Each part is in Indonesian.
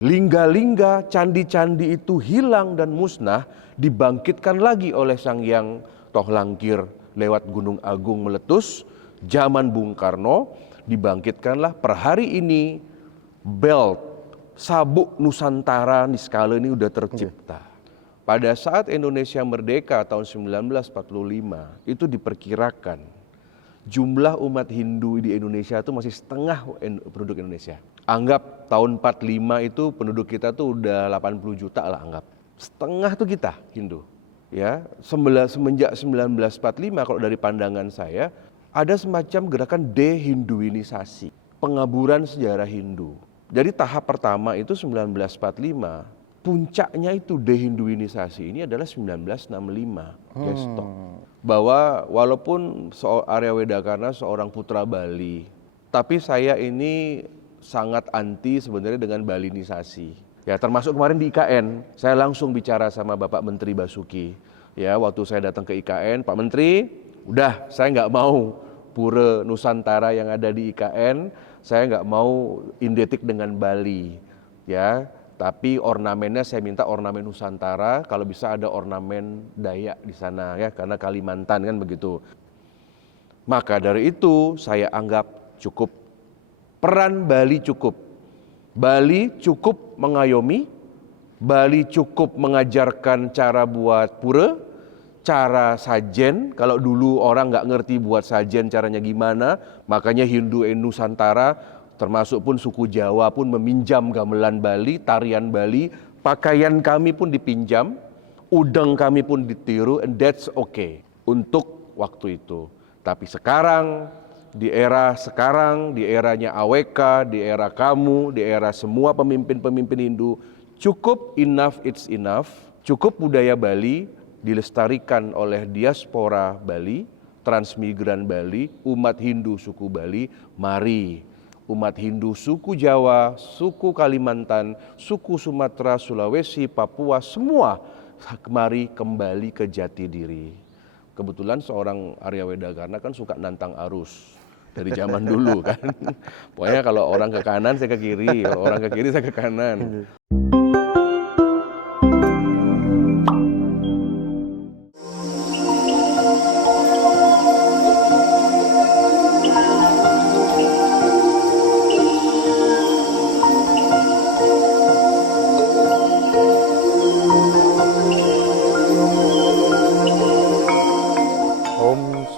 Lingga-lingga, candi-candi itu hilang dan musnah, dibangkitkan lagi oleh Sang Hyang Tohlangkir lewat Gunung Agung meletus. Zaman Bung Karno dibangkitkanlah per hari ini belt sabuk Nusantara Niskala ini udah tercipta. Pada saat Indonesia merdeka tahun 1945 itu diperkirakan jumlah umat Hindu di Indonesia itu masih setengah penduduk Indonesia. Anggap tahun 45 itu penduduk kita tuh udah 80 juta lah anggap. Setengah tuh kita Hindu. Ya, semenjak 1945 kalau dari pandangan saya ada semacam gerakan dehinduinisasi, pengaburan sejarah Hindu. Jadi tahap pertama itu 1945, puncaknya itu dehinduinisasi ini adalah 1965. Bahwa walaupun Arya Wedakarna seorang putra Bali, tapi saya ini sangat anti sebenarnya dengan Balinisasi. Ya, termasuk kemarin di IKN, saya langsung bicara sama Bapak Menteri Basuki. Ya, waktu saya datang ke IKN, Pak Menteri, udah saya nggak mau pura Nusantara yang ada di IKN, saya nggak mau identik dengan Bali. Ya, tapi ornamennya saya minta ornamen Nusantara, kalau bisa ada ornamen Dayak di sana ya, karena Kalimantan kan begitu. Maka dari itu saya anggap cukup, peran Bali cukup. Bali cukup mengayomi, Bali cukup mengajarkan cara buat pura, cara sajen. Kalau dulu orang nggak ngerti buat sajen caranya gimana, makanya Hindu Nusantara termasuk pun suku Jawa pun meminjam gamelan Bali, tarian Bali, pakaian kami pun dipinjam, udeng kami pun ditiru, and that's okay untuk waktu itu. Tapi sekarang, di eranya AWK, di era kamu, di era semua pemimpin-pemimpin Hindu, cukup, enough it's enough, cukup budaya Bali dilestarikan oleh diaspora Bali, transmigran Bali, umat Hindu suku Bali. Mari umat Hindu suku Jawa, suku Kalimantan, suku Sumatera, Sulawesi, Papua, semua mari kembali ke jati diri. Kebetulan seorang Arya Wedakarna kan suka nantang arus dari zaman dulu kan. Pokoknya kalau orang ke kanan saya ke kiri, kalau orang ke kiri saya ke kanan.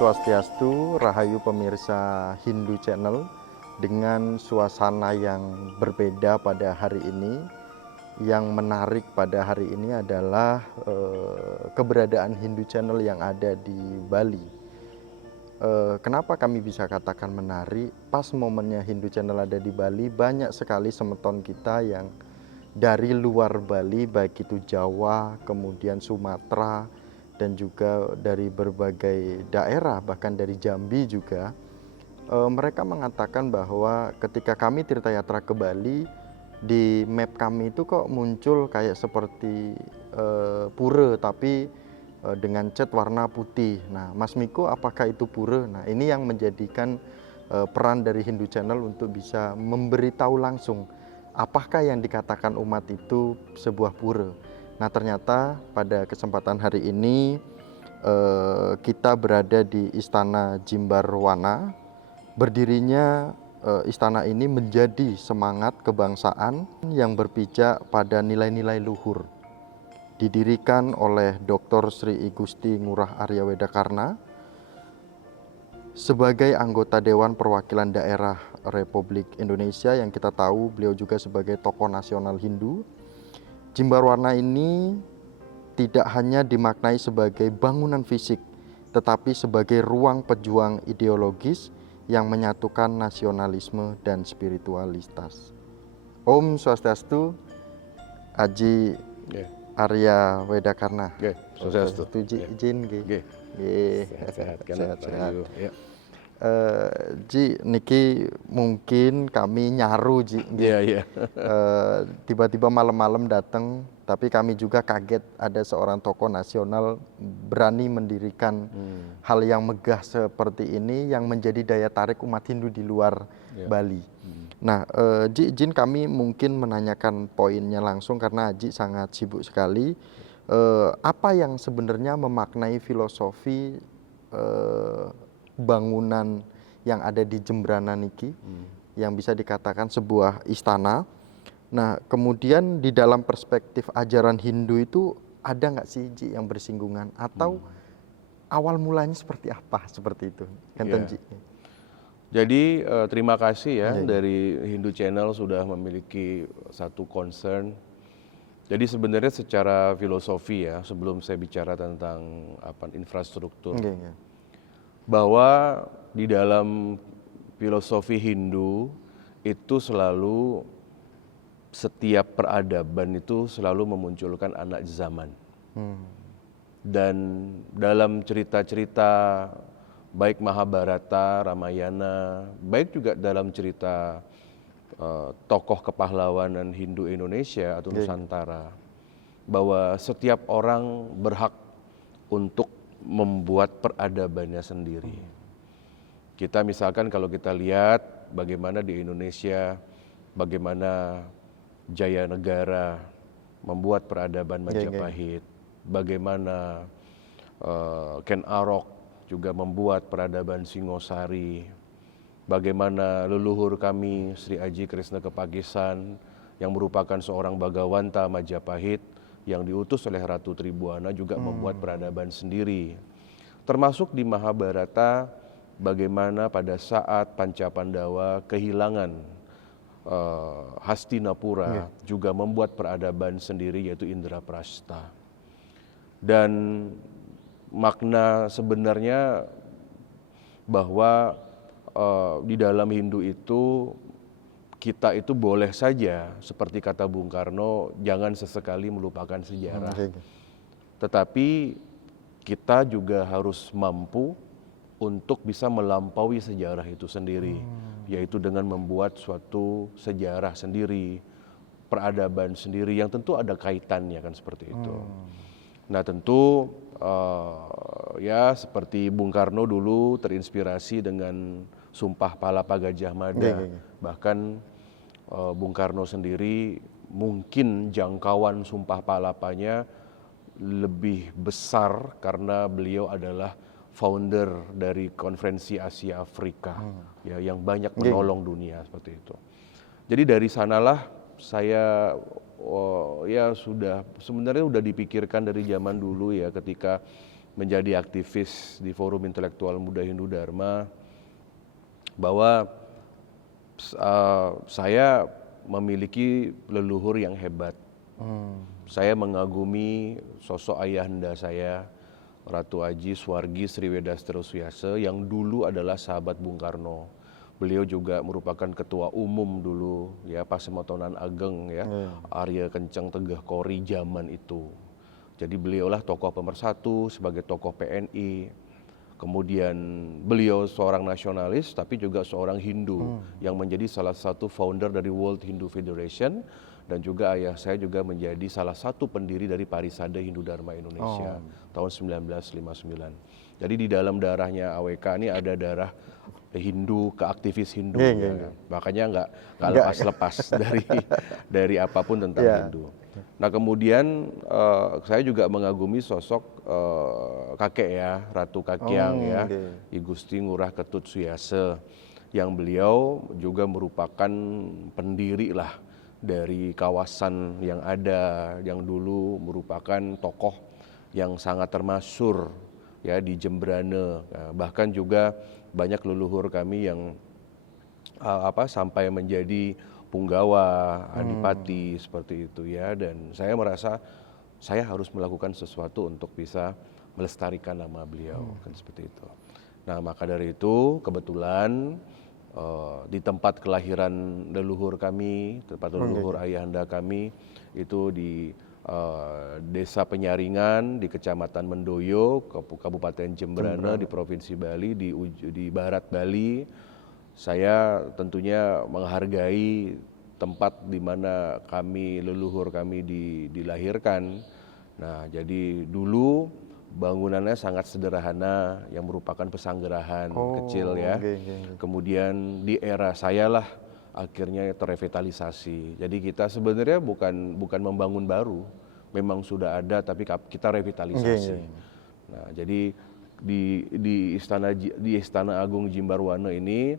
Swastiastu, Rahayu pemirsa Hindu Channel. Dengan suasana yang berbeda pada hari ini, yang menarik pada hari ini adalah keberadaan Hindu Channel yang ada di Bali. Kenapa kami bisa katakan menarik? Pas momennya Hindu Channel ada di Bali, banyak sekali semeton kita yang dari luar Bali, baik itu Jawa, kemudian Sumatera, dan juga dari berbagai daerah, bahkan dari Jambi juga, mereka mengatakan bahwa ketika kami Tirta Yatra ke Bali, di map kami itu kok muncul kayak seperti pura, tapi dengan cat warna putih. Nah, Mas Miko, apakah itu pura? Nah, ini yang menjadikan peran dari Hindu Channel untuk bisa memberitahu langsung apakah yang dikatakan umat itu sebuah pura. Nah, ternyata pada kesempatan hari ini kita berada di Istana Jimbarwana. Berdirinya istana ini menjadi semangat kebangsaan yang berpijak pada nilai-nilai luhur. Didirikan oleh Dr. Sri I Gusti Ngurah Arya Wedakarna sebagai anggota Dewan Perwakilan Daerah Republik Indonesia, yang kita tahu beliau juga sebagai tokoh nasional Hindu. Jimbarwana ini tidak hanya dimaknai sebagai bangunan fisik, tetapi sebagai ruang pejuang ideologis yang menyatukan nasionalisme dan spiritualitas. Om Swastiastu, Aji Arya Wedakarna. Swastiastu. Izin Sehat-sehat kan. Sehat-sehat. Ji, niki mungkin kami nyaru Ji. Iya. Tiba-tiba malam-malam datang, tapi kami juga kaget ada seorang tokoh nasional berani mendirikan hal yang megah seperti ini yang menjadi daya tarik umat Hindu di luar Bali. Nah, Ji, izin kami mungkin menanyakan poinnya langsung karena Ji sangat sibuk sekali. Apa yang sebenarnya memaknai filosofi bangunan yang ada di Jembrana niki, yang bisa dikatakan sebuah istana. Nah, kemudian di dalam perspektif ajaran Hindu itu ada nggak sih Ji yang bersinggungan atau awal mulanya seperti apa seperti itu? Enten Ji. Jadi terima kasih ya Iya, iya. dari Hindu Channel sudah memiliki satu concern. Jadi sebenarnya secara filosofi ya, sebelum saya bicara tentang infrastruktur, Iya, iya. bahwa di dalam filosofi Hindu itu selalu setiap peradaban itu selalu memunculkan anak zaman. Dan dalam cerita-cerita baik Mahabharata, Ramayana, baik juga dalam cerita tokoh kepahlawanan Hindu Indonesia atau Nusantara, bahwa setiap orang berhak untuk membuat peradabannya sendiri. Kita misalkan kalau kita lihat bagaimana di Indonesia, bagaimana Jaya Negara membuat peradaban Majapahit, bagaimana Ken Arok juga membuat peradaban Singosari, bagaimana leluhur kami Sri Aji Krishna Kepagisan yang merupakan seorang Bagawanta Majapahit yang diutus oleh Ratu Tribuana juga membuat peradaban sendiri. Termasuk di Mahabharata bagaimana pada saat Pancapandawa kehilangan Hastinapura juga membuat peradaban sendiri yaitu Indraprastha. Dan makna sebenarnya bahwa di dalam Hindu itu kita itu boleh saja seperti kata Bung Karno jangan sesekali melupakan sejarah. Tetapi kita juga harus mampu untuk bisa melampaui sejarah itu sendiri, yaitu dengan membuat suatu sejarah sendiri, peradaban sendiri yang tentu ada kaitannya kan seperti itu. Nah tentu ya seperti Bung Karno dulu terinspirasi dengan Sumpah Palapa Gajah Mada, bahkan Bung Karno sendiri mungkin jangkauan Sumpah Palapanya lebih besar karena beliau adalah founder dari Konferensi Asia Afrika ya yang banyak menolong dunia seperti itu. Jadi dari sanalah saya ya sebenarnya sudah dipikirkan dari zaman dulu ya ketika menjadi aktivis di Forum Intelektual Muda Hindu Dharma bahwa saya memiliki leluhur yang hebat. Saya mengagumi sosok ayahanda saya Ratu Aji Swargi Sriwedastro Suyase yang dulu adalah sahabat Bung Karno. Beliau juga merupakan ketua umum dulu ya Pasemotonan Ageng ya, Arya Kenceng Tegah Kori zaman itu. Jadi beliaulah tokoh pemersatu sebagai tokoh PNI. Kemudian beliau seorang nasionalis tapi juga seorang Hindu yang menjadi salah satu founder dari World Hindu Federation dan juga ayah saya juga menjadi salah satu pendiri dari Parisade Hindu Dharma Indonesia tahun 1959. Jadi di dalam darahnya AWK ini ada darah Hindu, keaktivis Hindu, ya. Makanya nggak lepas-lepas dari apapun tentang Hindu. Nah kemudian saya juga mengagumi sosok kakek ya, Ratu Kakyang ya, I Gusti Ngurah Ketut Suyase, yang beliau juga merupakan pendiri lah dari kawasan yang ada, yang dulu merupakan tokoh yang sangat termasyhur ya di Jembrana. Bahkan juga banyak leluhur kami yang sampai menjadi punggawa, adipati seperti itu ya. Dan saya merasa saya harus melakukan sesuatu untuk bisa melestarikan nama beliau kan seperti itu. Nah maka dari itu kebetulan di tempat kelahiran leluhur kami, tempat leluhur ayahanda kami itu di Desa Penyaringan di Kecamatan Mendoyo, Kabupaten Jembrana di Provinsi Bali, di Barat Bali. Saya tentunya menghargai tempat di mana leluhur kami dilahirkan. Nah, jadi dulu bangunannya sangat sederhana yang merupakan pesanggerahan kecil ya. Kemudian di era saya lah akhirnya terrevitalisasi. Jadi kita sebenarnya bukan membangun baru, memang sudah ada tapi kita revitalisasi. Nah, jadi di Istana Agung Jimbaruana ini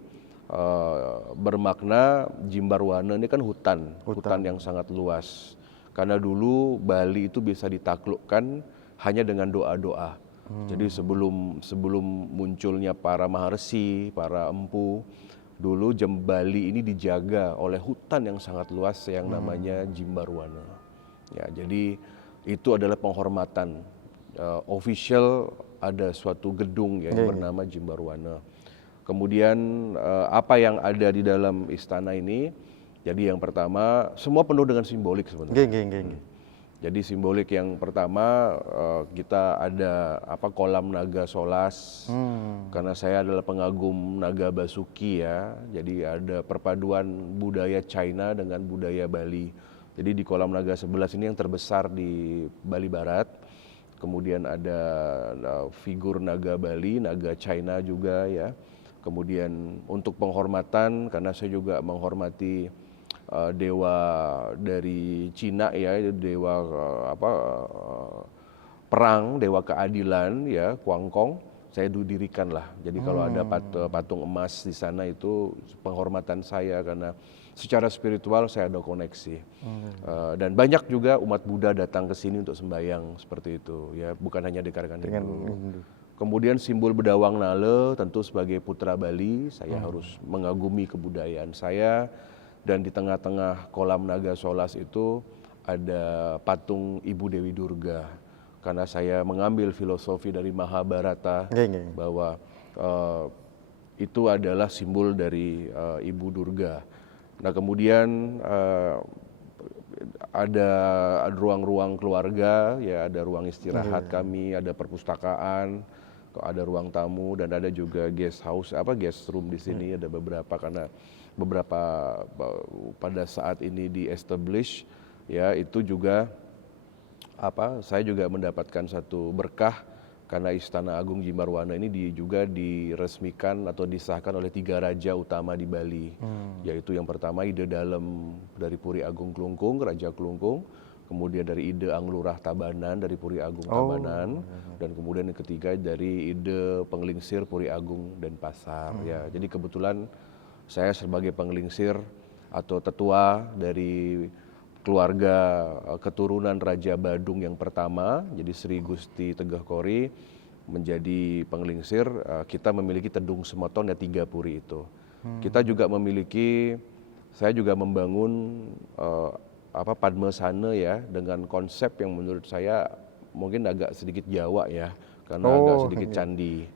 bermakna Jimbaruana ini kan hutan yang sangat luas. Karena dulu Bali itu bisa ditaklukkan hanya dengan doa-doa. Jadi sebelum munculnya para maharsi, para empu, dulu Bali ini dijaga oleh hutan yang sangat luas yang namanya Jimbaruana. Ya, jadi itu adalah penghormatan official, ada suatu gedung yang bernama Jimbaruana. Kemudian apa yang ada di dalam istana ini? Jadi yang pertama semua penuh dengan simbolik sebenarnya. Jadi simbolik yang pertama kita ada kolam naga solas, karena saya adalah pengagum naga basuki ya. Jadi ada perpaduan budaya China dengan budaya Bali. Jadi di kolam naga 11 ini yang terbesar di Bali Barat. Kemudian ada figur naga Bali, naga China juga ya. Kemudian untuk penghormatan, karena saya juga menghormati dewa dari Cina ya, dewa perang, dewa keadilan ya, Kuangkong, saya dirikan lah. Jadi kalau ada patung emas di sana itu penghormatan saya, karena secara spiritual saya ada koneksi. Dan banyak juga umat Buddha datang ke sini untuk sembahyang seperti itu ya, bukan hanya dikarenakan Hindu. Kemudian simbol Bedawang Nale, tentu sebagai putra Bali, saya harus mengagumi kebudayaan saya. Dan di tengah-tengah kolam naga solas itu ada patung Ibu Dewi Durga. Karena saya mengambil filosofi dari Mahabharata bahwa itu adalah simbol dari Ibu Durga. Nah kemudian ada ruang-ruang keluarga, ya ada ruang istirahat kami, ada perpustakaan, ada ruang tamu, dan ada juga guest room di sini ada beberapa, karena beberapa pada saat ini di establish ya, itu juga saya juga mendapatkan satu berkah karena Istana Agung Jimbaruana ini juga diresmikan atau disahkan oleh 3 raja utama di Bali, yaitu yang pertama Ide Dalem dari Puri Agung Klungkung, Raja Klungkung, kemudian dari Ide Anglurah Tabanan dari Puri Agung Tabanan, dan kemudian yang ketiga dari Ide Penglingsir Puri Agung Denpasar. Ya, jadi kebetulan saya sebagai penglingsir atau tetua dari keluarga keturunan Raja Badung yang pertama, jadi Sri Gusti Tegeh Kori menjadi penglingsir. Kita memiliki Tedung Semoton ya 3 puri itu. Kita juga memiliki, saya juga membangun Padmasana ya, dengan konsep yang menurut saya mungkin agak sedikit Jawa ya, karena agak sedikit candi.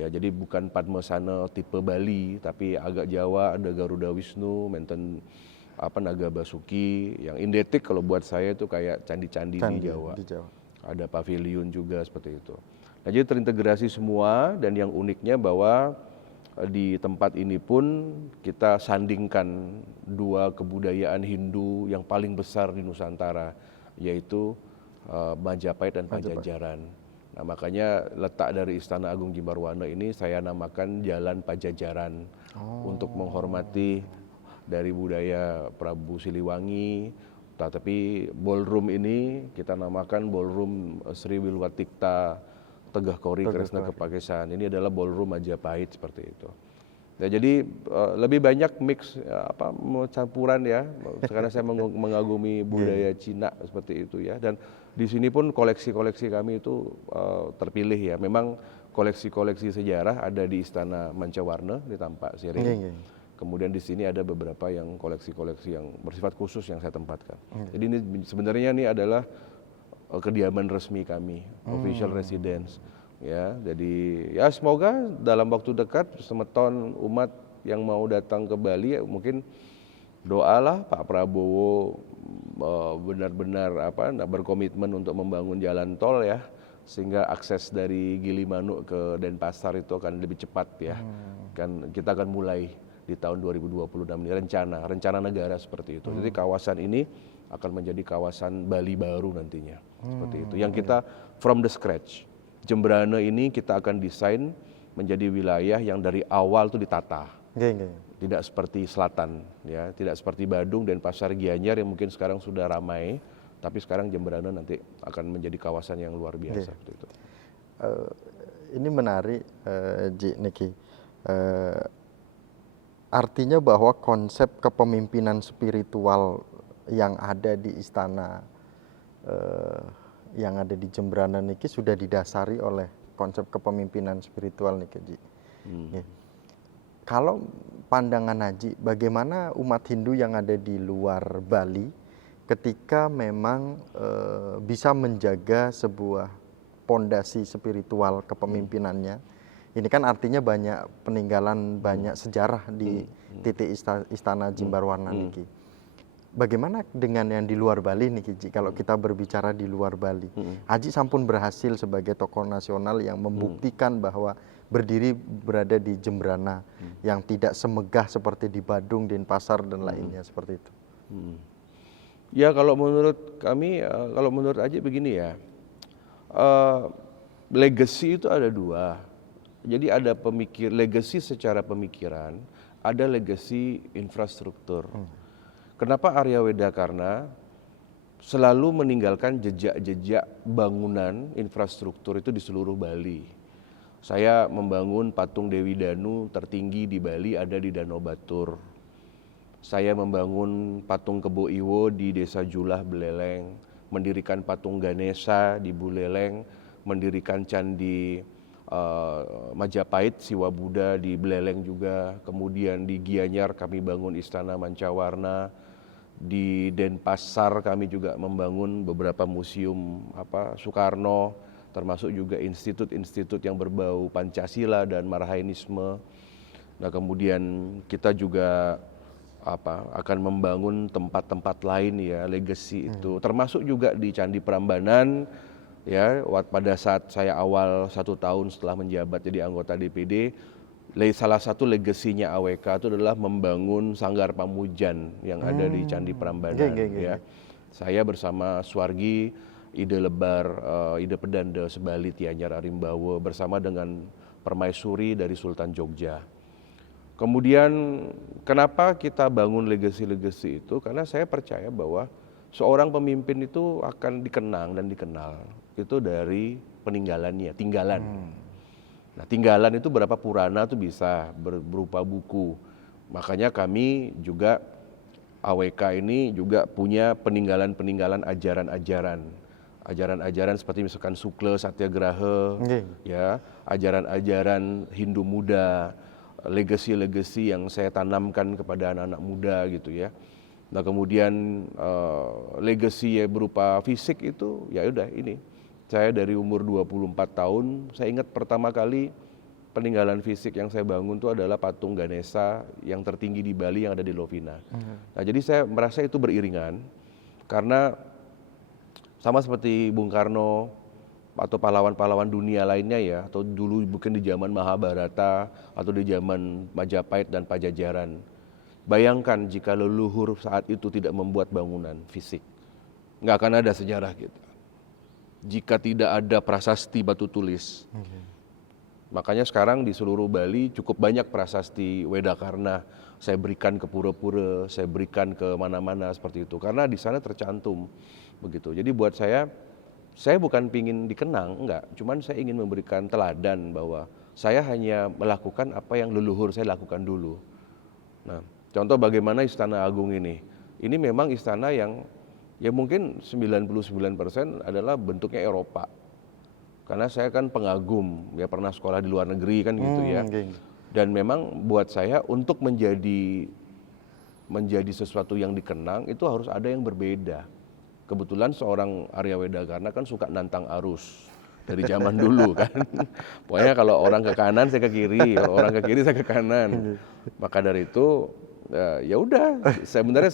Ya, jadi bukan Padmasana tipe Bali, tapi agak Jawa, ada Garuda Wisnu, menten naga basuki, yang indetik kalau buat saya itu kayak candi-candi di Jawa. Ada pavilion juga seperti itu. Nah, jadi terintegrasi semua, dan yang uniknya bahwa di tempat ini pun kita sandingkan 2 kebudayaan Hindu yang paling besar di Nusantara, yaitu Majapahit dan Pajajaran. Nah, makanya letak dari Istana Agung Jimbaruana ini saya namakan Jalan Pajajaran, untuk menghormati dari budaya Prabu Siliwangi. Tapi ballroom ini kita namakan Ballroom Sri Wilwatikta Tegeh Kori Kresna Kepakesan. Ini adalah ballroom Majapahit seperti itu. Nah, jadi lebih banyak mix campuran ya, karena saya mengagumi budaya Cina seperti itu ya. Dan di sini pun koleksi-koleksi kami itu terpilih ya. Memang koleksi-koleksi sejarah ada di Istana Mancawarna di Tampak Siring. Kemudian di sini ada beberapa yang koleksi-koleksi yang bersifat khusus yang saya tempatkan. Jadi ini sebenarnya ini adalah kediaman resmi kami, official residence. Ya, jadi ya semoga dalam waktu dekat semeton umat yang mau datang ke Bali ya, mungkin doalah Pak Prabowo benar-benar berkomitmen untuk membangun jalan tol ya, sehingga akses dari Gilimanuk ke Denpasar itu akan lebih cepat ya. Kan kita akan mulai di tahun 2026 ini rencana negara seperti itu. Jadi kawasan ini akan menjadi kawasan Bali baru nantinya, seperti itu. Yang kita from the scratch. Jemberana ini kita akan desain menjadi wilayah yang dari awal tuh ditata. tidak seperti selatan, ya, tidak seperti Badung dan Pasar Gianyar yang mungkin sekarang sudah ramai, tapi sekarang Jemberana nanti akan menjadi kawasan yang luar biasa. Seperti itu. Ini menarik, Niki. Artinya bahwa konsep kepemimpinan spiritual yang ada di istana, yang ada di Jemberana niki sudah didasari oleh konsep kepemimpinan spiritual niki, Ji. Kalau pandangan Haji, bagaimana umat Hindu yang ada di luar Bali ketika memang bisa menjaga sebuah pondasi spiritual kepemimpinannya? Ini kan artinya banyak peninggalan, banyak sejarah di titik istana Jimbarwana niki. Bagaimana dengan yang di luar Bali niki, Ji? Kalau kita berbicara di luar Bali, Haji sampun berhasil sebagai tokoh nasional yang membuktikan bahwa berdiri berada di Jemberana yang tidak semegah seperti di Badung, Denpasar dan lainnya seperti itu. Ya kalau menurut kami, kalau menurut Haji begini ya, legacy itu ada dua. Jadi ada legacy secara pemikiran, ada legacy infrastruktur. Kenapa Arya Wedakarna selalu meninggalkan jejak-jejak bangunan infrastruktur itu di seluruh Bali? Saya membangun patung Dewi Danu tertinggi di Bali ada di Danau Batur. Saya membangun patung Kebo Iwo di Desa Julah Beleleng, mendirikan patung Ganesha di Buleleng, mendirikan candi Majapahit Siwa Buddha di Beleleng juga. Kemudian di Gianyar kami bangun Istana Mancawarna. Di Denpasar kami juga membangun beberapa museum Soekarno, termasuk juga institut-institut yang berbau Pancasila dan Marhainisme. Nah kemudian kita juga akan membangun tempat-tempat lain ya, legacy itu, termasuk juga di Candi Prambanan. Ya, pada saat saya awal 1 tahun setelah menjabat jadi anggota DPD, salah satu legasinya AWK itu adalah membangun Sanggar Pamujan yang ada di Candi Prambanan. Ya. Saya bersama Suwargi, Ide Lebar, Ide Pedanda Sebali Tianyar Arimbawo bersama dengan Permaisuri dari Sultan Jogja. Kemudian kenapa kita bangun legasi-legasi itu? Karena saya percaya bahwa seorang pemimpin itu akan dikenang dan dikenal itu dari peninggalannya, tinggalan. Nah, tinggalan itu berapa purana itu bisa berupa buku. Makanya kami juga AWK ini juga punya peninggalan-peninggalan ajaran-ajaran. Ajaran-ajaran seperti misalkan Sukla Satyagraha, ya, ajaran-ajaran Hindu muda, legasi-legasi yang saya tanamkan kepada anak-anak muda gitu ya. Nah kemudian legacy ya berupa fisik itu ya udah ini. Saya dari umur 24 tahun, saya ingat pertama kali peninggalan fisik yang saya bangun itu adalah patung Ganesha yang tertinggi di Bali yang ada di Lovina. Nah jadi saya merasa itu beriringan karena sama seperti Bung Karno atau pahlawan-pahlawan dunia lainnya ya, atau dulu mungkin di zaman Mahabharata atau di zaman Majapahit dan Pajajaran. Bayangkan jika leluhur saat itu tidak membuat bangunan fisik, nggak akan ada sejarah kita. Jika tidak ada prasasti batu tulis. Makanya sekarang di seluruh Bali cukup banyak prasasti Wedakarna. Saya berikan ke pura-pura, saya berikan ke mana-mana seperti itu. Karena di sana tercantum begitu. Jadi buat saya bukan pingin dikenang, enggak. Cuman saya ingin memberikan teladan bahwa saya hanya melakukan apa yang leluhur saya lakukan dulu. Nah, contoh bagaimana Istana Agung ini. Ini memang istana yang ya mungkin 99% adalah bentuknya Eropa. Karena saya kan pengagum, ya pernah sekolah di luar negeri kan gitu ya. Dan memang buat saya untuk menjadi sesuatu yang dikenang itu harus ada yang berbeda. Kebetulan seorang Arya Wedakarna kan suka nantang arus dari zaman dulu kan. Pokoknya kalau orang ke kanan saya ke kiri, kalau orang ke kiri saya ke kanan. Maka dari itu ya udah, sebenarnya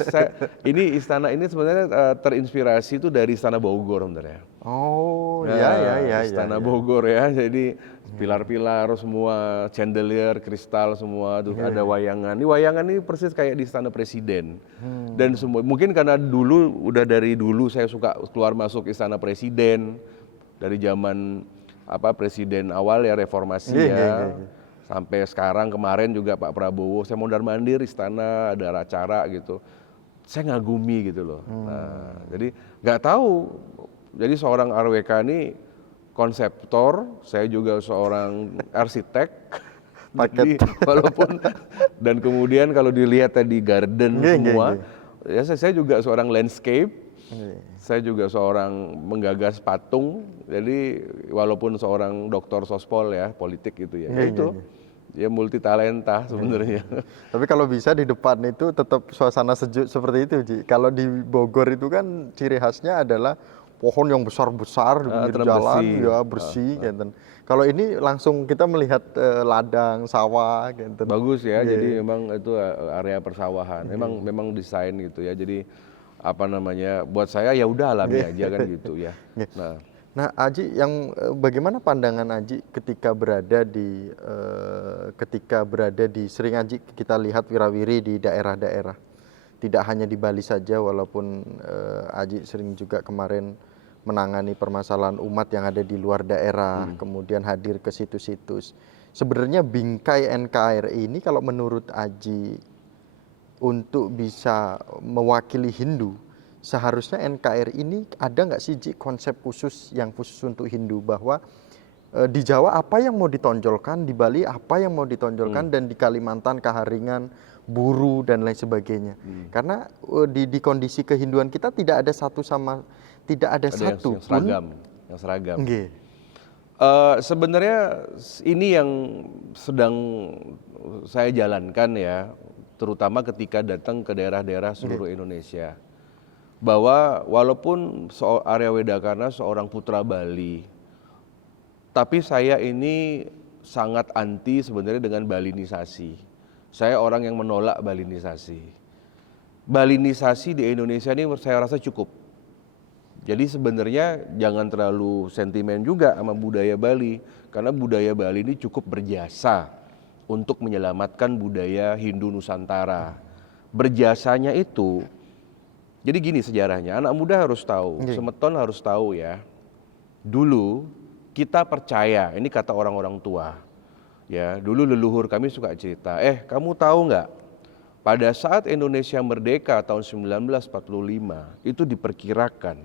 ini istana ini sebenarnya terinspirasi itu dari Istana Bogor sebenarnya. Oh, nah, Istana Bogor ya. Jadi pilar-pilar semua, chandelier, kristal semua tuh ada wayangan. Ini wayangan ini persis kayak di Istana Presiden. Dan semua mungkin karena dari dulu saya suka keluar masuk Istana Presiden dari zaman presiden awal ya reformasi ya. Sampai sekarang kemarin juga Pak Prabowo, saya mondar-mandir istana, ada acara gitu. Saya ngagumi gitu loh. Nah, jadi nggak tahu. Jadi seorang RWK ini konseptor, saya juga seorang arsitek. Jadi walaupun dan kemudian kalau dilihat tadi garden semua, ya saya juga seorang landscape. Saya juga seorang menggagas patung. Jadi walaupun seorang doktor sospol ya, politik gitu ya. Itu ya multi talenta sebenarnya. Tapi kalau bisa di depan itu tetap suasana sejuk seperti itu, Ji. Kalau di Bogor itu kan ciri khasnya adalah pohon yang besar-besar di pinggir jalan, ya bersih, gitu. Kalau ini langsung kita melihat ladang, sawah, gitu. Bagus ya, jadi memang itu area persawahan. Memang desain gitu ya. Jadi apa namanya? Buat saya ya udah alami aja kan gitu ya. Nah, Aji, yang bagaimana pandangan Aji ketika berada di sering Aji kita lihat wirawiri di daerah-daerah, tidak hanya di Bali saja, walaupun Aji sering juga kemarin menangani permasalahan umat yang ada di luar daerah, kemudian hadir ke situs-situs. Sebenarnya bingkai NKRI ini kalau menurut Aji untuk bisa mewakili Hindu, seharusnya NKRI ini ada nggak sih Ji, konsep khusus yang khusus untuk Hindu, bahwa di Jawa apa yang mau ditonjolkan, di Bali apa yang mau ditonjolkan, dan di Kalimantan keharingan, buru dan lain sebagainya. Karena di kondisi kehinduan kita tidak ada satu Yang seragam. Okay. Sebenarnya ini yang sedang saya jalankan ya, terutama ketika datang ke daerah-daerah seluruh Indonesia. Bahwa walaupun Arya Wedakana seorang putra Bali, tapi saya ini sangat anti sebenarnya dengan Balinisasi. Saya orang yang menolak Balinisasi. Balinisasi di Indonesia ini saya rasa cukup. Jadi sebenarnya jangan terlalu sentimen juga sama budaya Bali, karena budaya Bali ini cukup berjasa untuk menyelamatkan budaya Hindu Nusantara. Berjasanya itu, jadi gini sejarahnya, anak muda harus tahu, semeton harus tahu ya. Dulu kita percaya, ini kata orang-orang tua, ya dulu leluhur kami suka cerita, kamu tahu nggak, pada saat Indonesia merdeka tahun 1945, itu diperkirakan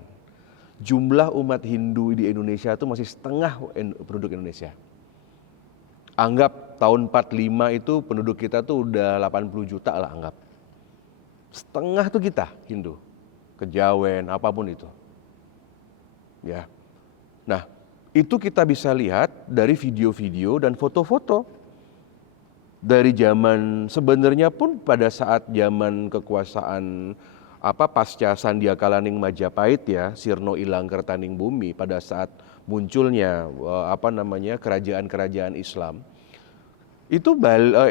jumlah umat Hindu di Indonesia itu masih setengah penduduk Indonesia. Anggap tahun 45 itu penduduk kita tuh udah 80 juta lah anggap. Setengah tuh kita Hindu. Kejawen, apapun itu. Ya. Nah, itu kita bisa lihat dari video-video dan foto-foto. Dari zaman sebenarnya pun pada saat zaman kekuasaan pasca Sandiakalaning Majapahit ya, Sirno Ilang Kertaning Bumi, pada saat munculnya kerajaan-kerajaan Islam. Itu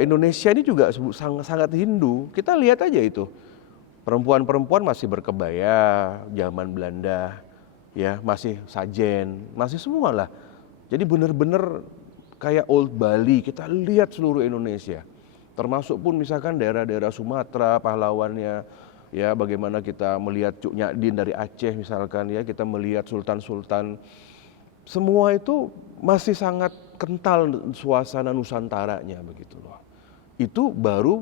Indonesia ini juga sangat Hindu. Kita lihat aja itu. Perempuan-perempuan masih berkebaya, zaman Belanda, ya masih sajen, masih semua lah. Jadi benar-benar kayak old Bali, kita lihat seluruh Indonesia. Termasuk pun misalkan daerah-daerah Sumatera, pahlawannya, ya bagaimana kita melihat Cuk Nyadin dari Aceh misalkan, ya kita melihat sultan-sultan. Semua itu masih sangat kental suasana Nusantaranya begitu loh. Itu baru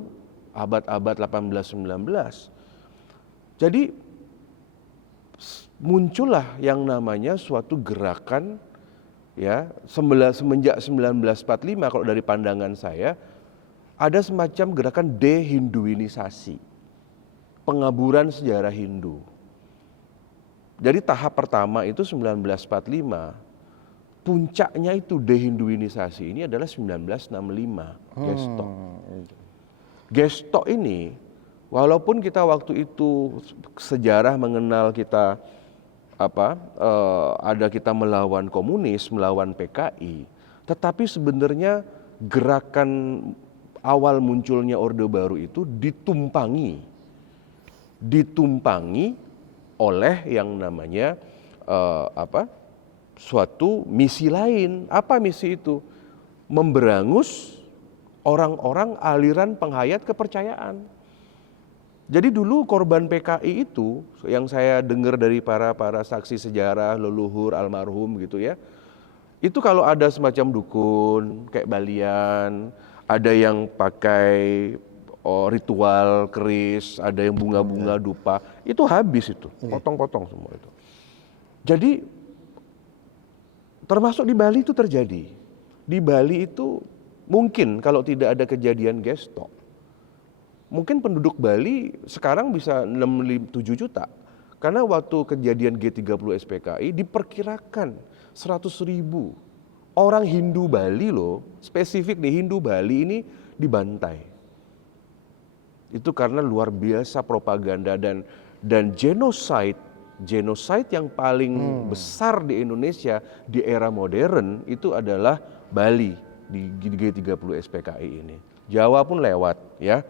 abad-abad 18-19. Jadi muncullah yang namanya suatu gerakan ya semenjak 1945, kalau dari pandangan saya ada semacam gerakan dehinduinisasi, pengaburan sejarah Hindu. Jadi tahap pertama itu 1945, puncaknya itu dehinduinisasi ini adalah 1965, Gestok. Gestok ini walaupun kita waktu itu sejarah mengenal kita ada kita melawan komunis, melawan PKI, tetapi sebenarnya gerakan awal munculnya Orde Baru itu ditumpangi oleh yang namanya suatu misi lain. Apa misi itu? Memberangus orang-orang aliran penghayat kepercayaan. Jadi dulu korban PKI itu yang saya dengar dari para saksi sejarah leluhur almarhum gitu ya, Itu kalau ada semacam dukun, kayak Balian, ada yang pakai ritual keris, ada yang bunga-bunga dupa, itu habis itu, potong-potong semua itu. Jadi termasuk di Bali itu terjadi. Di Bali itu mungkin kalau tidak ada kejadian Gestok, mungkin penduduk Bali sekarang bisa 7 juta. Karena waktu kejadian G30 SPKI diperkirakan 100.000 orang Hindu Bali loh, spesifik nih Hindu Bali ini dibantai. Itu karena luar biasa propaganda dan genocide yang paling besar di Indonesia di era modern itu adalah Bali di G30 SPKI ini. Jawa pun lewat ya.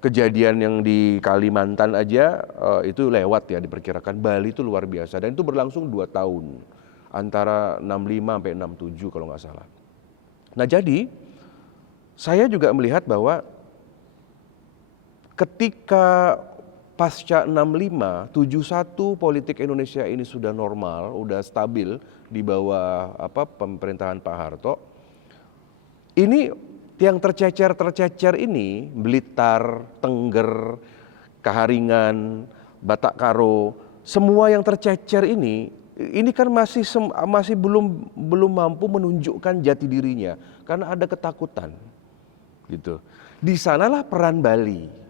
Kejadian yang di Kalimantan aja itu lewat ya, diperkirakan. Bali itu luar biasa dan itu berlangsung 2 tahun antara 65 sampai 67 kalau nggak salah. Nah jadi saya juga melihat bahwa ketika pasca 65, 71 politik Indonesia ini sudah normal, sudah stabil di bawah pemerintahan Pak Harto. Ini yang tercecer ini, Blitar, Tengger, Kaharingan, Batak Karo, semua yang tercecer ini kan masih belum mampu menunjukkan jati dirinya karena ada ketakutan. Gitu. Di sanalah peran Bali.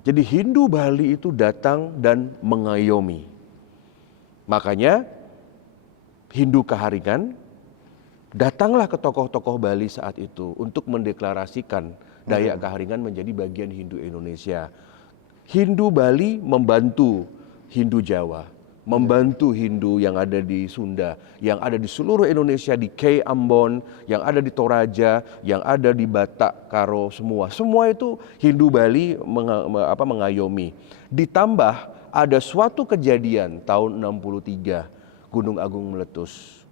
Jadi Hindu Bali itu datang dan mengayomi. Makanya Hindu Kaharingan datanglah ke tokoh-tokoh Bali saat itu untuk mendeklarasikan Dayak Kaharingan menjadi bagian Hindu Indonesia. Hindu Bali membantu Hindu Jawa, membantu Hindu yang ada di Sunda, yang ada di seluruh Indonesia, di Kei Ambon, yang ada di Toraja, yang ada di Batak Karo, semua itu Hindu Bali mengayomi. Ditambah ada suatu kejadian tahun 63, Gunung Agung meletus.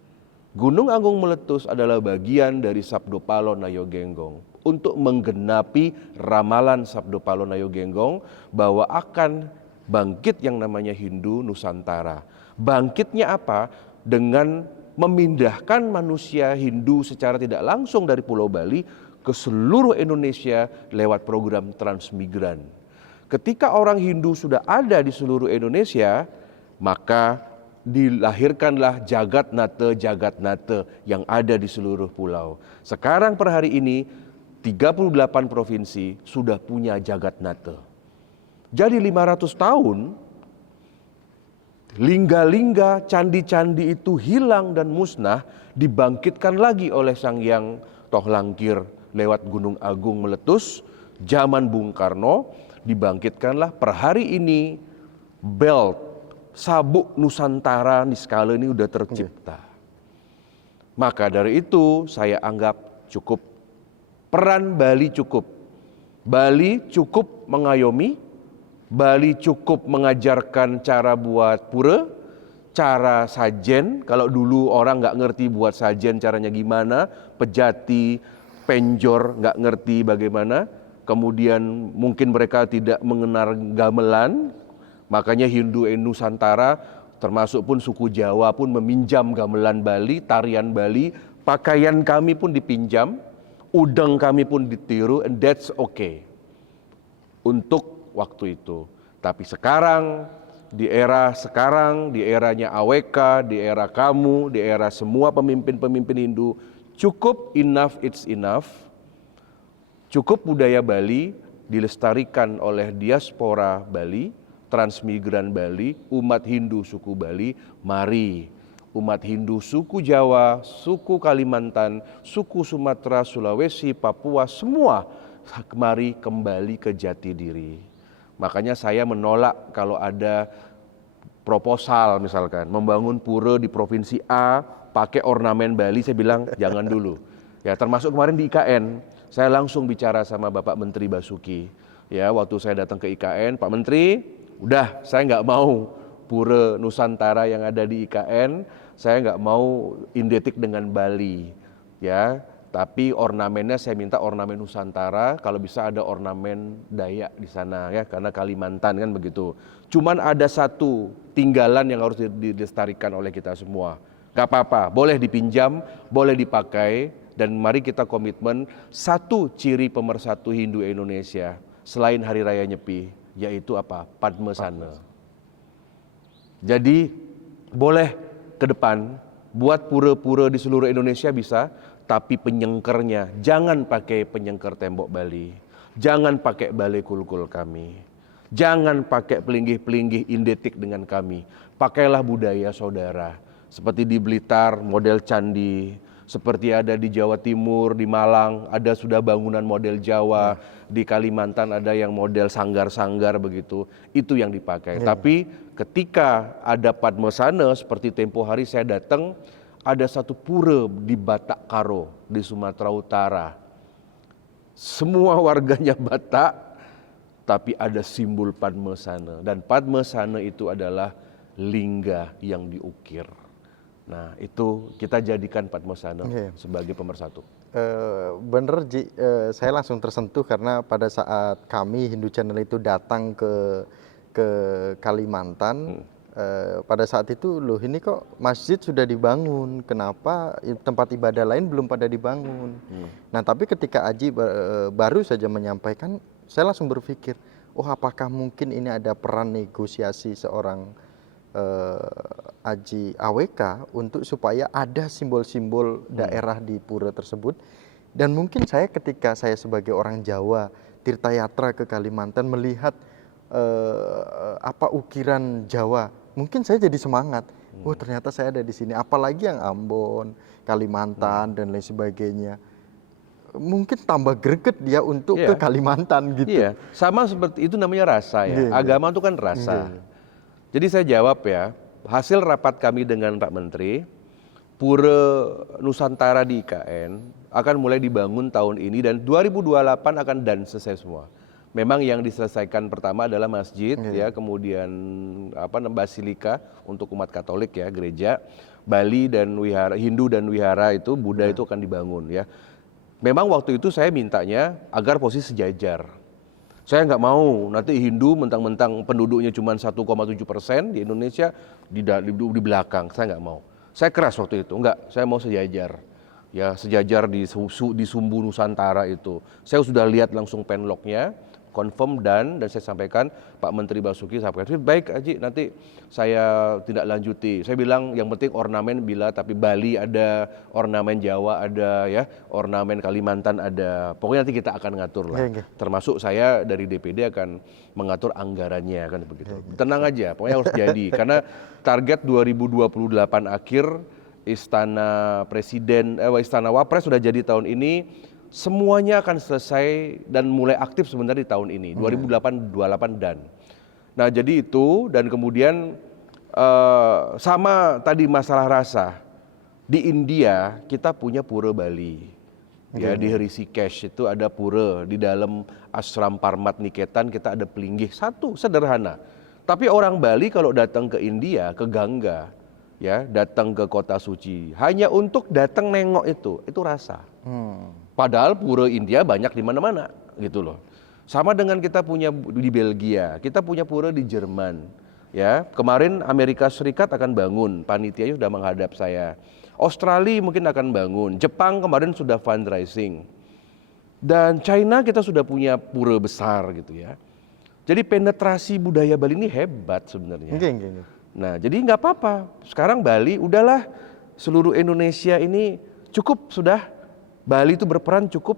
Gunung Agung meletus adalah bagian dari Sabdo Palo Nayo Genggong untuk menggenapi ramalan Sabdo Palo Nayo Genggong bahwa akan bangkit yang namanya Hindu Nusantara. Bangkitnya apa? Dengan memindahkan manusia Hindu secara tidak langsung dari Pulau Bali ke seluruh Indonesia lewat program transmigran. Ketika orang Hindu sudah ada di seluruh Indonesia, maka dilahirkanlah Jagat Nate yang ada di seluruh pulau. Sekarang per hari ini 38 provinsi sudah punya Jagat Nate. Jadi 500 tahun lingga-lingga, candi-candi itu hilang dan musnah, dibangkitkan lagi oleh Sang Hyang Tohlangkir lewat Gunung Agung meletus, zaman Bung Karno, dibangkitkanlah per hari ini belt sabuk Nusantara Niskala ini udah tercipta. Maka dari itu saya anggap cukup, peran Bali cukup. Bali cukup mengayomi, Bali cukup mengajarkan cara buat pura, cara sajen. Kalau dulu orang nggak ngerti buat sajen caranya gimana, pejati, penjor nggak ngerti bagaimana, kemudian mungkin mereka tidak mengenal gamelan. Makanya Hindu Nusantara termasuk pun suku Jawa pun meminjam gamelan Bali, tarian Bali, pakaian kami pun dipinjam, udeng kami pun ditiru, and that's okay untuk waktu itu. Tapi sekarang, di eranya AWK, di era kamu, di era semua pemimpin-pemimpin Hindu, cukup, enough, it's enough. Cukup budaya Bali dilestarikan oleh diaspora Bali, transmigran Bali, umat Hindu suku Bali. Mari umat Hindu suku Jawa, suku Kalimantan, suku Sumatera, Sulawesi, Papua, semua mari kembali ke jati diri. Makanya saya menolak kalau ada proposal misalkan membangun pura di provinsi A pakai ornamen Bali, saya bilang jangan dulu. Ya, termasuk kemarin di IKN, saya langsung bicara sama Bapak Menteri Basuki. Ya, waktu saya datang ke IKN, Pak Menteri, udah, saya nggak mau pura Nusantara yang ada di IKN, saya nggak mau identik dengan Bali, ya. Tapi ornamennya saya minta ornamen Nusantara, kalau bisa ada ornamen Dayak di sana, ya, karena Kalimantan kan begitu. Cuman ada satu tinggalan yang harus dilestarikan oleh kita semua, Gak apa-apa, boleh dipinjam, boleh dipakai, dan mari kita komitmen satu ciri pemersatu Hindu Indonesia selain Hari Raya Nyepi, yaitu apa? Padmasana. Jadi boleh ke depan buat pura-pura di seluruh Indonesia bisa, tapi penyengkernya jangan pakai penyengker tembok Bali, jangan pakai balai kulkul kami, jangan pakai pelinggih-pelinggih indetik dengan kami. Pakailah budaya saudara, seperti di Blitar model candi, seperti ada di Jawa Timur, di Malang ada sudah bangunan model Jawa, di Kalimantan ada yang model sanggar-sanggar begitu, itu yang dipakai. Tapi ketika ada Padmasana seperti tempo hari saya datang, ada satu pura di Batak Karo di Sumatera Utara. Semua warganya Batak, tapi ada simbol Padmasana, dan Padmasana itu adalah lingga yang diukir. Nah, itu kita jadikan Padmasana sebagai pemersatu. Bener Ji, saya langsung tersentuh karena pada saat kami Hindu Channel itu datang ke Kalimantan, pada saat itu loh ini kok masjid sudah dibangun, kenapa tempat ibadah lain belum pada dibangun. Nah tapi ketika Aji baru saja menyampaikan, saya langsung berpikir, oh apakah mungkin ini ada peran negosiasi seorang Aji AWK untuk supaya ada simbol-simbol daerah di pura tersebut. Dan mungkin saya ketika saya sebagai orang Jawa tirtayatra ke Kalimantan melihat apa ukiran Jawa, mungkin saya jadi semangat. Oh ternyata saya ada di sini. Apalagi yang Ambon, Kalimantan dan lain sebagainya. Mungkin tambah greget dia untuk ke Kalimantan gitu. Iya, sama seperti itu namanya rasa ya. Agama itu kan rasa. Jadi saya jawab ya, hasil rapat kami dengan Pak Menteri, Pura Nusantara di IKN akan mulai dibangun tahun ini dan 2028 akan selesai semua. Memang yang diselesaikan pertama adalah masjid, ya, kemudian basilika untuk umat Katolik ya, gereja, Bali dan wihara, Hindu dan wihara itu Buddha itu akan dibangun ya. Memang waktu itu saya mintanya agar posisi sejajar. Saya nggak mau nanti Hindu mentang-mentang penduduknya cuma 1,7% di Indonesia di belakang, saya nggak mau. Saya keras waktu itu, enggak, saya mau sejajar. Ya, sejajar di Sumbu Nusantara itu. Saya sudah lihat langsung penlognya, confirm dan saya sampaikan Pak Menteri Basuki sampaikan, baik Haji, nanti saya tidak lanjuti. Saya bilang yang penting ornamen bila, tapi Bali ada, ornamen Jawa ada, ya, ornamen Kalimantan ada. Pokoknya nanti kita akan ngatur lah. Termasuk saya dari DPD akan mengatur anggarannya kan begitu. Tenang aja, pokoknya harus jadi. Karena target 2028 akhir Istana Presiden, Istana Wapres sudah jadi tahun ini. Semuanya akan selesai dan mulai aktif sebenarnya di tahun ini, 2028 dan. Nah jadi itu, dan kemudian sama tadi masalah rasa. Di India kita punya Pura Bali. Ya, di Rishikesh itu ada pura, di dalam ashram Parmat Niketan kita ada pelinggih, satu, sederhana. Tapi orang Bali kalau datang ke India, ke Gangga, ya, datang ke kota suci, hanya untuk datang nengok itu rasa. Padahal pura India banyak di mana-mana gitu loh. Sama dengan kita punya di Belgia, kita punya pura di Jerman. Ya, kemarin Amerika Serikat akan bangun, panitianya sudah menghadap saya. Australia mungkin akan bangun, Jepang kemarin sudah fundraising. Dan China kita sudah punya pura besar gitu ya. Jadi penetrasi budaya Bali ini hebat sebenarnya. Nah, jadi nggak apa-apa. Sekarang Bali udahlah, seluruh Indonesia ini cukup sudah. Bali itu berperan cukup,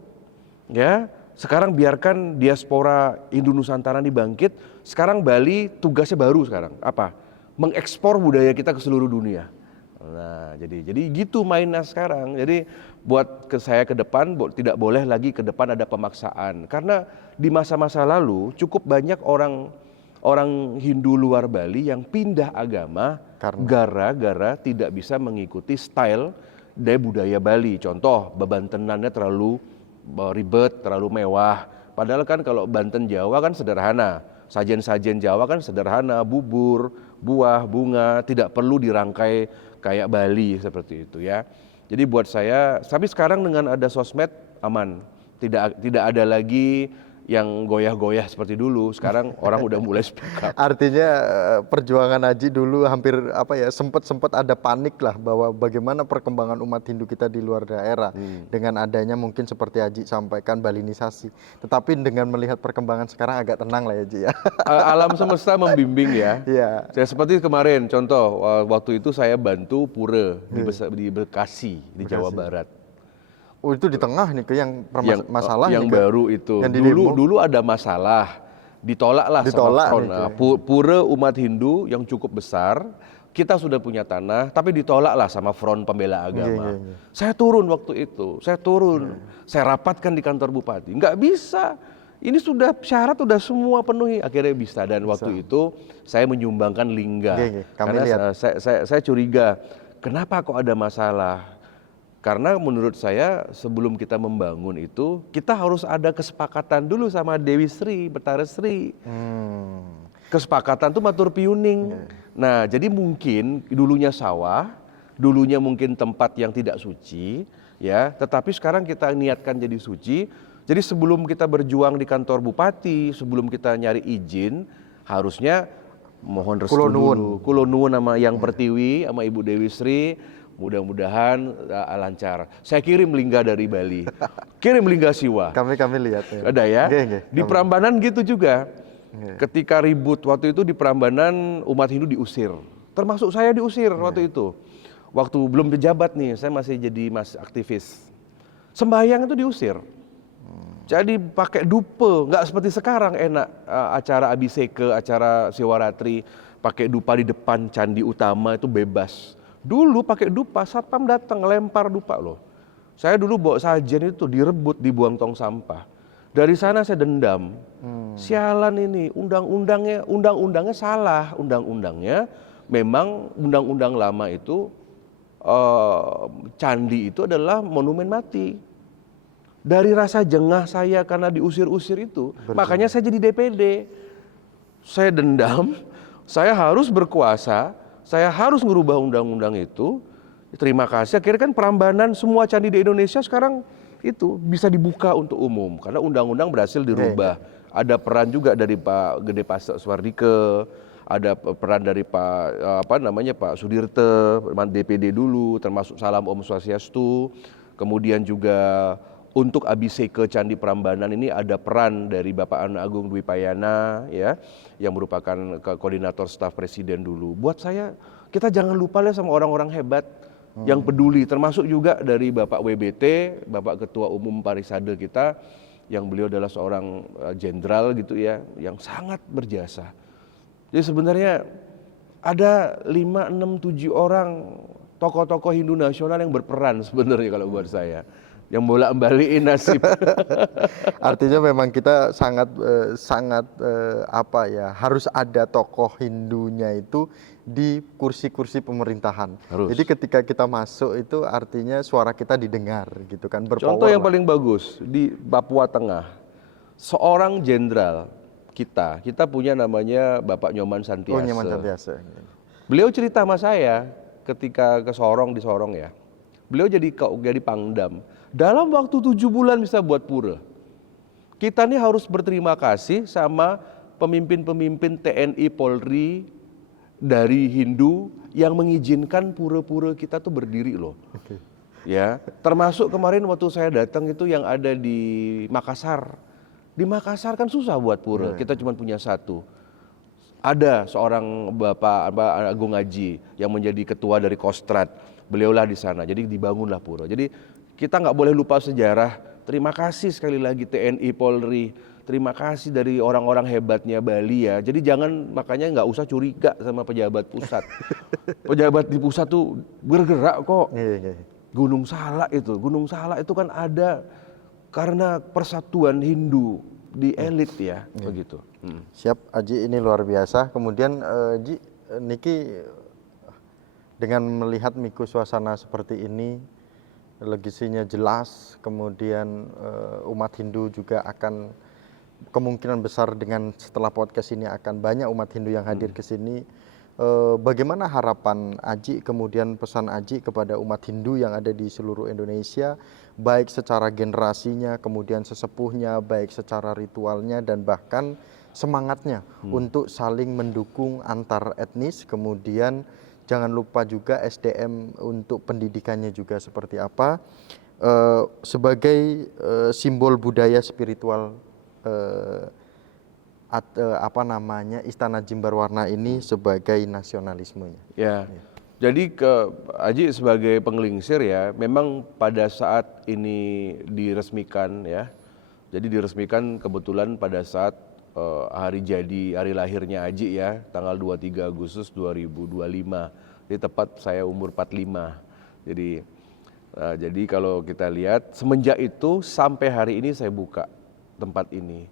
ya. Sekarang biarkan diaspora Hindu Nusantara ini bangkit. Sekarang Bali tugasnya baru sekarang apa? Mengekspor budaya kita ke seluruh dunia. Nah, jadi gitu mainnya sekarang. Jadi buat saya ke depan tidak boleh lagi ke depan ada pemaksaan. Karena di masa-masa lalu cukup banyak orang Hindu luar Bali yang pindah agama gara-gara tidak bisa mengikuti style dari budaya Bali. Contoh, bebantenannya terlalu ribet, terlalu mewah. Padahal kan kalau Banten Jawa kan sederhana. Sajen-sajen Jawa kan sederhana, bubur, buah, bunga, tidak perlu dirangkai kayak Bali seperti itu ya. Jadi buat saya, tapi sekarang dengan ada sosmed aman. Tidak ada lagi yang goyah-goyah seperti dulu. Sekarang orang udah mulai speak up. Artinya perjuangan Haji dulu hampir sempat ada panik lah bahwa bagaimana perkembangan umat Hindu kita di luar daerah dengan adanya mungkin seperti Haji sampaikan balinisasi. Tetapi dengan melihat perkembangan sekarang agak tenang lah ya Haji ya. Alam semesta membimbing ya. Iya. Saya seperti kemarin contoh waktu itu saya bantu pura di Bekasi di Jawa Barat. Oh itu di tengah nih ke yang masalah yang nih, baru itu. yang Dulu ada masalah, ditolaklah sama front. Pura umat Hindu yang cukup besar, kita sudah punya tanah, tapi ditolaklah sama front pembela agama. Saya turun waktu itu, saya rapatkan di kantor bupati. Nggak bisa, ini sudah syarat sudah semua penuhi, akhirnya bisa. Dan waktu itu saya menyumbangkan lingga, karena saya curiga, kenapa kok ada masalah? Karena menurut saya sebelum kita membangun itu, kita harus ada kesepakatan dulu sama Dewi Sri, Betara Sri. Kesepakatan itu matur piuning. Nah, jadi mungkin dulunya sawah, dulunya mungkin tempat yang tidak suci, ya. Tetapi sekarang kita niatkan jadi suci. Jadi sebelum kita berjuang di kantor bupati, sebelum kita nyari izin, harusnya mohon restu dulu. Kulo nuwun sama Yang Pertiwi, sama Ibu Dewi Sri. Mudah-mudahan lancar. Saya kirim lingga dari Bali, kirim lingga siwa. Kami lihat. Ya. Ada ya. Di Prambanan gitu juga. Ketika ribut waktu itu di Prambanan umat Hindu diusir, termasuk saya diusir waktu itu. Waktu belum pejabat nih, saya masih jadi aktivis. Sembahyang itu diusir. Jadi pakai dupe, nggak seperti sekarang enak acara abiseke, acara siwaratri, pakai dupa di depan candi utama itu bebas. Dulu pakai dupa, satpam datang lempar dupa loh. Saya dulu bawa sajen itu direbut, dibuang tong sampah. Dari sana saya dendam. Sialan ini, undang-undangnya salah. Undang-undangnya memang undang-undang lama itu candi itu adalah monumen mati. Dari rasa jengah saya karena diusir-usir itu, makanya saya jadi DPD. Saya dendam, saya harus berkuasa. Saya harus merubah undang-undang itu. Terima kasih. Akhirnya kan Prambanan semua candi di Indonesia sekarang itu bisa dibuka untuk umum karena undang-undang berhasil dirubah. Ada peran juga dari Pak Gede Pasek Swardike, ada peran dari Pak Sudirte, DPD dulu, termasuk Salam Om Swastiastu. Kemudian juga untuk abiseke Candi Prambanan ini ada peran dari Bapak Agung Dwi Payana ya, yang merupakan koordinator staf presiden dulu. Buat saya, kita jangan lupa lah sama orang-orang hebat yang peduli, termasuk juga dari Bapak WBT, Bapak Ketua Umum Parisade kita, yang beliau adalah seorang jenderal gitu ya, yang sangat berjasa. Jadi sebenarnya ada 5, 6, 7 orang tokoh-tokoh Hindu nasional yang berperan sebenarnya kalau buat saya. Yang bolak-balikin nasib. Artinya memang kita harus ada tokoh Hindunya itu di kursi-kursi pemerintahan. Harus. Jadi ketika kita masuk itu artinya suara kita didengar gitu kan, berpower. Contoh yang paling bagus di Papua Tengah. Seorang jenderal kita punya namanya Bapak Nyoman Santiasa. Oh, Nyoman Santiasa. Beliau cerita sama saya ketika ke Sorong di Sorong ya. Beliau jadi pangdam. Dalam waktu 7 bulan bisa buat pura. Kita nih harus berterima kasih sama pemimpin-pemimpin TNI Polri dari Hindu yang mengizinkan pura-pura kita tuh berdiri loh. Ya, termasuk kemarin waktu saya datang itu yang ada di Makassar. Di Makassar kan susah buat pura. Kita cuma punya satu. Ada seorang Bapak Agung Haji yang menjadi ketua dari Kostrad. Beliaulah di sana. Jadi dibangunlah pura. Jadi kita nggak boleh lupa sejarah. Terima kasih sekali lagi TNI Polri. Terima kasih dari orang-orang hebatnya Bali ya. Jadi makanya nggak usah curiga sama pejabat pusat. Pejabat di pusat tuh bergerak kok. Gunung Salak itu kan ada karena persatuan Hindu di elit ya, begitu. Siap, Haji, ini luar biasa. Kemudian Ji, Niki dengan melihat Miku suasana seperti ini, legasinya jelas, kemudian umat Hindu juga akan kemungkinan besar setelah podcast ini akan banyak umat Hindu yang hadir ke sini. bagaimana harapan Aji, kemudian pesan Aji kepada umat Hindu yang ada di seluruh Indonesia, baik secara generasinya, kemudian sesepuhnya, baik secara ritualnya, dan bahkan semangatnya untuk saling mendukung antar etnis, kemudian jangan lupa juga SDM untuk pendidikannya juga seperti apa, sebagai simbol budaya spiritual apa namanya Istana Jimbarwarna ini sebagai nasionalismenya. Ya, jadi ke Aji sebagai penggelingsir ya, memang pada saat ini diresmikan ya, jadi diresmikan kebetulan pada saat hari jadi, hari lahirnya Aji ya, tanggal 23 Agustus 2025, jadi tepat saya umur 45. Jadi kalau kita lihat semenjak itu sampai hari ini saya buka tempat ini.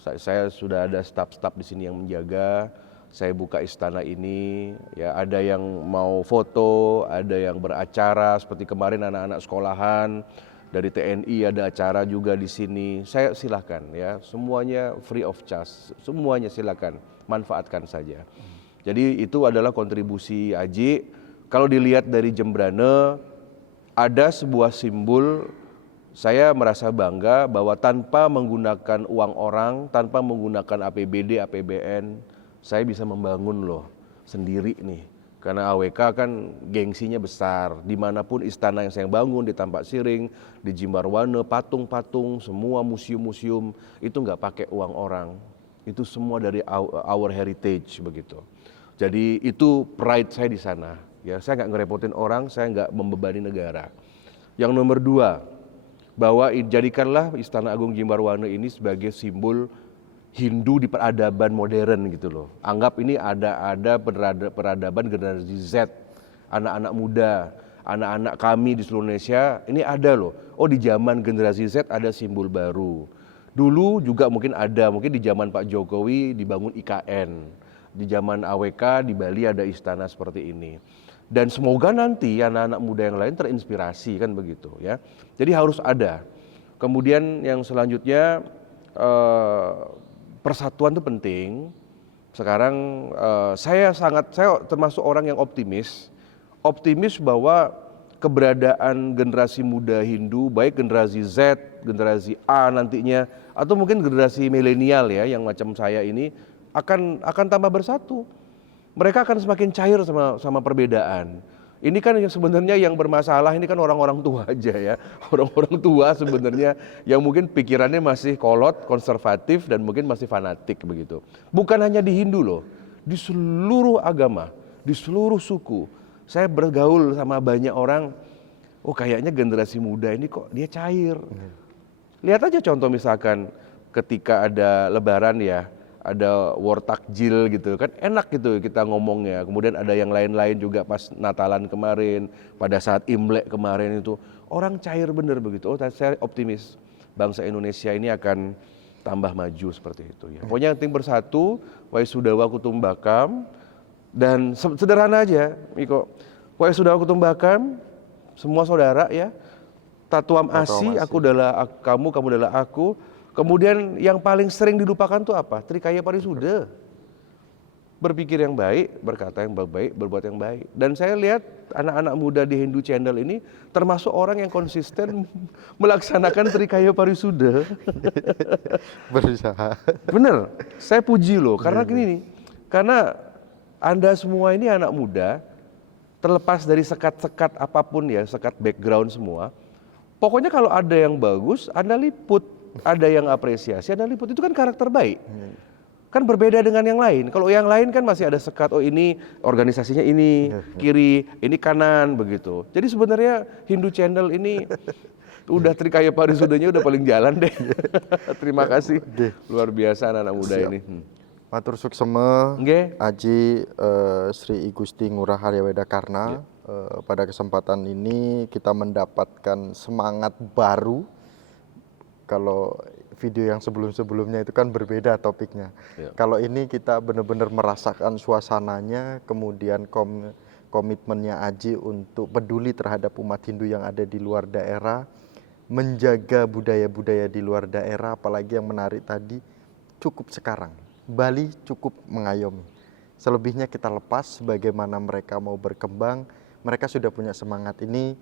Saya sudah ada staf-staf di sini yang menjaga. Saya buka istana ini, ya ada yang mau foto, ada yang beracara seperti kemarin anak-anak sekolahan dari TNI ada acara juga di sini. Saya silakan ya, semuanya free of charge, semuanya silakan manfaatkan saja. Jadi itu adalah kontribusi Aji. Kalau dilihat dari Jembrane ada sebuah simbol. Saya merasa bangga bahwa tanpa menggunakan uang orang, tanpa menggunakan APBD, APBN, saya bisa membangun loh sendiri nih. Karena AWK kan gengsinya besar, dimanapun istana yang saya bangun, di Tampak Siring, di Jimbarwane, patung-patung, semua museum-museum, itu nggak pakai uang orang. Itu semua dari our heritage begitu. Jadi itu pride saya di sana. Ya, saya nggak ngerepotin orang, saya nggak membebani negara. Yang nomor 2, bahwa jadikanlah Istana Agung Jimbarwane ini sebagai simbol Hindu di peradaban modern gitu loh. Anggap ini ada peradaban generasi Z, anak-anak muda, anak-anak kami di seluruh Indonesia, ini ada loh. Oh di zaman generasi Z ada simbol baru. Dulu juga mungkin di zaman Pak Jokowi dibangun IKN, di zaman AWK di Bali ada istana seperti ini. Dan semoga nanti anak-anak muda yang lain terinspirasi kan begitu ya. Jadi harus ada. Kemudian yang selanjutnya persatuan itu penting. Sekarang saya termasuk orang yang optimis bahwa keberadaan generasi muda Hindu, baik generasi Z, generasi A nantinya, atau mungkin generasi milenial ya yang macam saya ini akan tambah bersatu. Mereka akan semakin cair sama perbedaan. Ini kan yang sebenarnya yang bermasalah ini kan orang-orang tua aja ya. Orang-orang tua sebenarnya yang mungkin pikirannya masih kolot, konservatif dan mungkin masih fanatik begitu. Bukan hanya di Hindu loh, di seluruh agama, di seluruh suku. Saya bergaul sama banyak orang, oh kayaknya generasi muda ini kok dia cair. Lihat aja contoh misalkan ketika ada lebaran ya, ada war takjil gitu kan enak gitu kita ngomongnya. Kemudian ada yang lain-lain juga pas Natalan kemarin, pada saat Imlek kemarin itu orang cair bener begitu. Oh saya optimis bangsa Indonesia ini akan tambah maju seperti itu ya. Pokoknya yang penting bersatu, Waisudawa Kutumbakam, dan sederhana aja Miko. Waisudawa Kutumbakam, semua saudara ya. Tatuam Asi, aku adalah kamu, kamu adalah aku. Kemudian yang paling sering dilupakan itu apa? Trikaya Parisuda. Berpikir yang baik, berkata yang baik, berbuat yang baik. Dan saya lihat anak-anak muda di Hindu Channel ini termasuk orang yang konsisten melaksanakan Trikaya Parisuda. Berusaha. Bener, saya puji loh. Karena gini nih, karena Anda semua ini anak muda, terlepas dari sekat-sekat apapun ya, sekat background semua, pokoknya kalau ada yang bagus, Anda liput. Ada yang apresiasi, ada liput, itu kan karakter baik. Kan berbeda dengan yang lain. Kalau yang lain kan masih ada sekat, oh ini organisasinya ini kiri, ini kanan begitu. Jadi sebenarnya Hindu Channel ini udah Trikaya Parisudanya udah paling jalan deh. Terima kasih. Luar biasa anak-anak muda ini. Matur suksema Nggih. Aji Sri I Gusti Ngurah Haryaweda Karna. Pada kesempatan ini kita mendapatkan semangat baru. Kalau video yang sebelum-sebelumnya itu kan berbeda topiknya. Kalau ini kita benar-benar merasakan suasananya, kemudian komitmennya Aji untuk peduli terhadap umat Hindu yang ada di luar daerah, menjaga budaya-budaya di luar daerah, apalagi yang menarik tadi, cukup sekarang. Bali cukup mengayomi. selebihnya kita lepas bagaimana mereka mau berkembang. Mereka sudah punya semangat ini.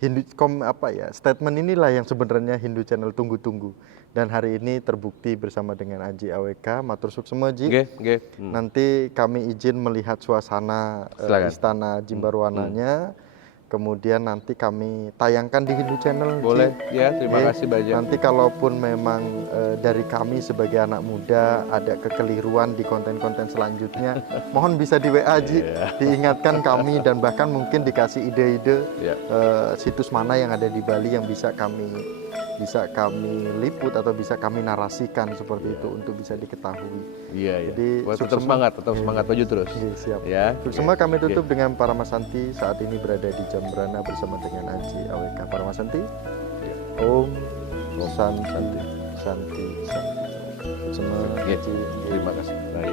Statement inilah yang sebenarnya Hindu Channel tunggu-tunggu. Dan hari ini terbukti bersama dengan Aji AWK, matur suksema Ji. Nggih. Nanti kami izin melihat suasana Silakan. Istana Jimbarwananya. Kemudian nanti kami tayangkan di Hindu Channel. Ji. Boleh, ya, terima Oke. kasih Baja. Nanti kalaupun memang dari kami sebagai anak muda ada kekeliruan di konten-konten selanjutnya, mohon bisa di WA Ji, diingatkan kami dan bahkan mungkin dikasih ide-ide Ya. situs mana yang ada di Bali yang bisa kami liput atau bisa kami narasikan seperti itu untuk bisa diketahui. Iya. Jadi, Wah, tetap suksema. semangat maju terus. Oke, siap. Ya. Semua kami tutup dengan Paramasanti saat ini berada di Jambrana bersama dengan Aji AWK. Paramasanti. Ya. Om Santi. Santi. Semua Oke. Aji. Terima kasih. Baik.